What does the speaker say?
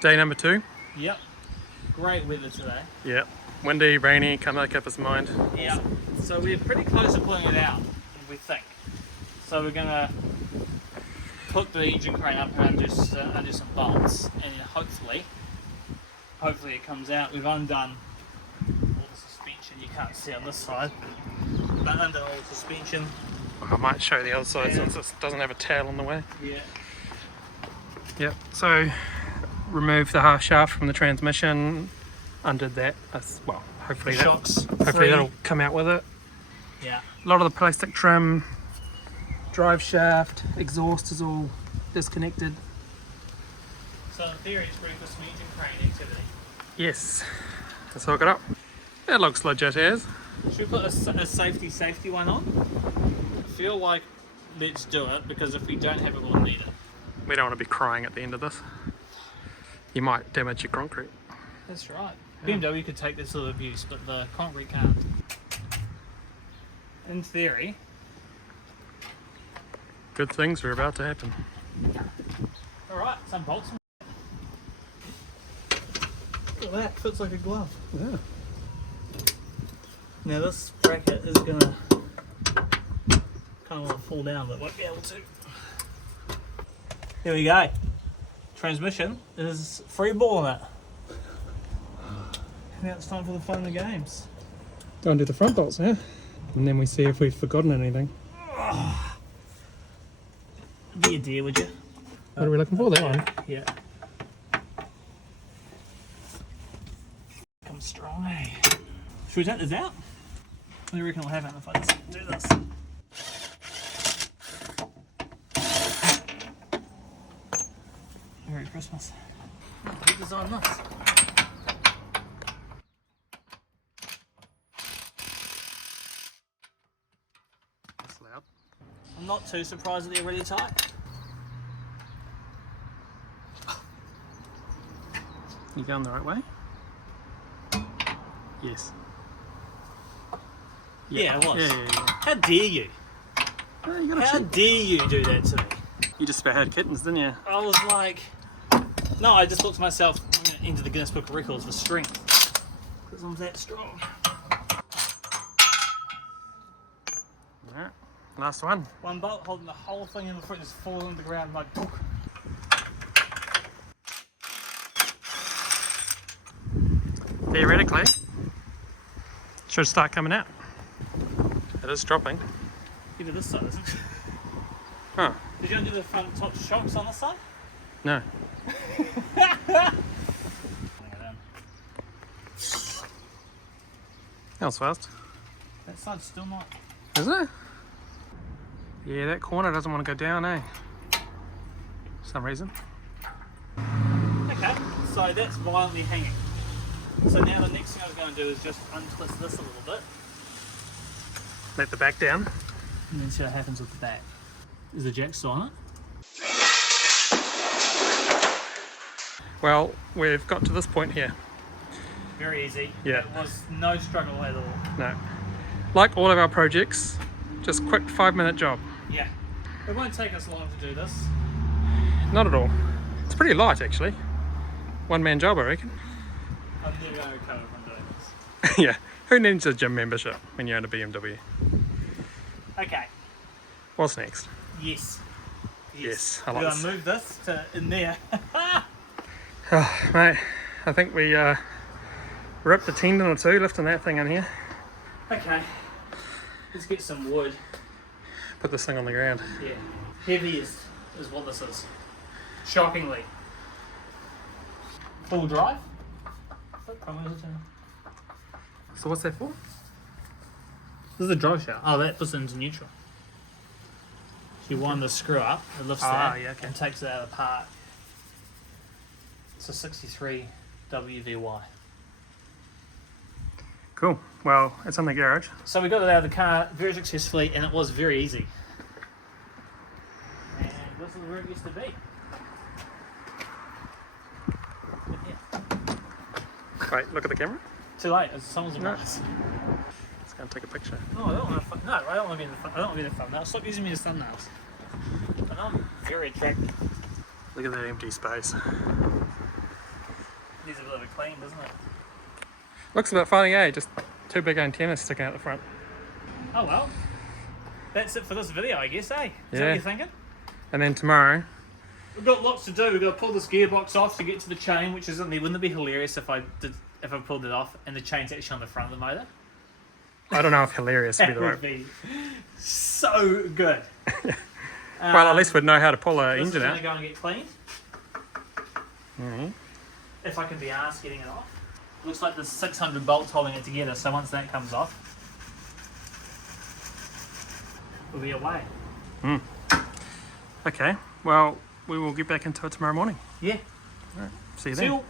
Day number 2. Yep. Great weather today. Yep. Windy, rainy, can't make up his mind. Yeah. So we're pretty close to pulling it out, we think. So we're gonna put the engine crane up and undo some bolts, and hopefully it comes out. We've undone all the suspension. You can't see on this side, but undone all the suspension. I might show the other side since it doesn't have a tail on the way. Yeah. Yep. So remove the half shaft from the transmission. Undid that. Well, hopefully that'll come out with it. Yeah. A lot of the plastic trim, drive shaft, exhaust is all disconnected. So in theory, it's pretty good some engine crane activity. Yes. Let's hook it up. It looks legit as. Should we put a safety one on? I feel like let's do it, because if we don't have it, we'll need it. We don't want to be crying at the end of this. You might damage your concrete. That's right. Yeah. BMW could take this sort of abuse, but the concrete can't. In theory. Good things are about to happen. Alright, some bolts. Look at that, fits like a glove. Yeah. Now this bracket is gonna kind of want to fall down, but won't be able to. Here we go. Transmission is free ball in it. Now it's time for the fun of the games. Go and do the front bolts now, and then we see if we've forgotten anything. Be a deer, would you? What are we looking for? That one? Yeah. Come strong, eh? Should we take this out? What do you reckon will happen if I just do this? Merry Christmas. Who designed this? That's loud. I'm not too surprised that they're really tight. You going the right way? Yes. Yeah, it was. Yeah. How dare you? Oh, you gotta How check. dare you do that to me? You just about had kittens, didn't you? I was like... No, I just looked to myself into the Guinness Book of Records for strength. Because I'm that strong. Alright, last one. One bolt holding the whole thing in the front, just falling on the ground like... Book. Theoretically, should start coming out. It is dropping. Even this side, isn't it? Huh. Did you undo the front top shocks on this side? No. That was fast. That side's still not. Is it? Yeah, that corner doesn't want to go down, eh? For some reason. Okay, so that's violently hanging. So now the next thing I was going to do is just untwist this a little bit. Let the back down. And then see what happens with the back. Is the jack still on it? Well, we've got to this point here. Very easy. Yeah. It was no struggle at all. No. Like all of our projects, just quick 5-minute job. Yeah. It won't take us long to do this. Not at all. It's pretty light actually. One-man job, I reckon. I'm never going to recover from doing this. Yeah. Who needs a gym membership when you own a BMW? Okay. What's next? Yes. Yes, I We're like going this. to move this to in there. Oh, mate, I think we ripped a tendon or two lifting that thing in here. Okay. Let's get some wood. Put this thing on the ground. Yeah. Heaviest is what this is. Shockingly. Full drive? So what's that for? This is the drive shaft. Oh, that puts it into neutral. So you wind the screw up, it lifts that, yeah, okay. and takes it out apart. It's a 63 WVY. Cool. Well, it's in the garage. So we got it out of the car very successfully, and it was very easy. And this is where it used to be. Yeah. Wait, look at the camera. Too late. Someone's a No. mess. Let's go and take a picture. No, I don't want to. No, I don't want to be in the. I don't want to be in the thumbnail. Stop using me as thumbnails. I know I'm very attractive. Look at that empty space. needs a bit of a clean, doesn't it? Looks a bit funny, eh? Just two big antennas sticking out the front. Oh well. That's it for this video, I guess, eh? Is that what you're thinking? And then tomorrow, We've got lots to do. We've got to pull this gearbox off to get to the chain, which isn't there. Wouldn't it be hilarious if I pulled it off and the chain's actually on the front of the motor? I don't know if hilarious would be That the would right. be so good. Well, at least we'd know how to pull an engine out. This is going to go and get cleaned. If I can be asked getting it off. Looks like there's 600 bolts holding it together, so once that comes off, we'll be away. Okay, well, we will get back into it tomorrow morning. Yeah. See you See then. you.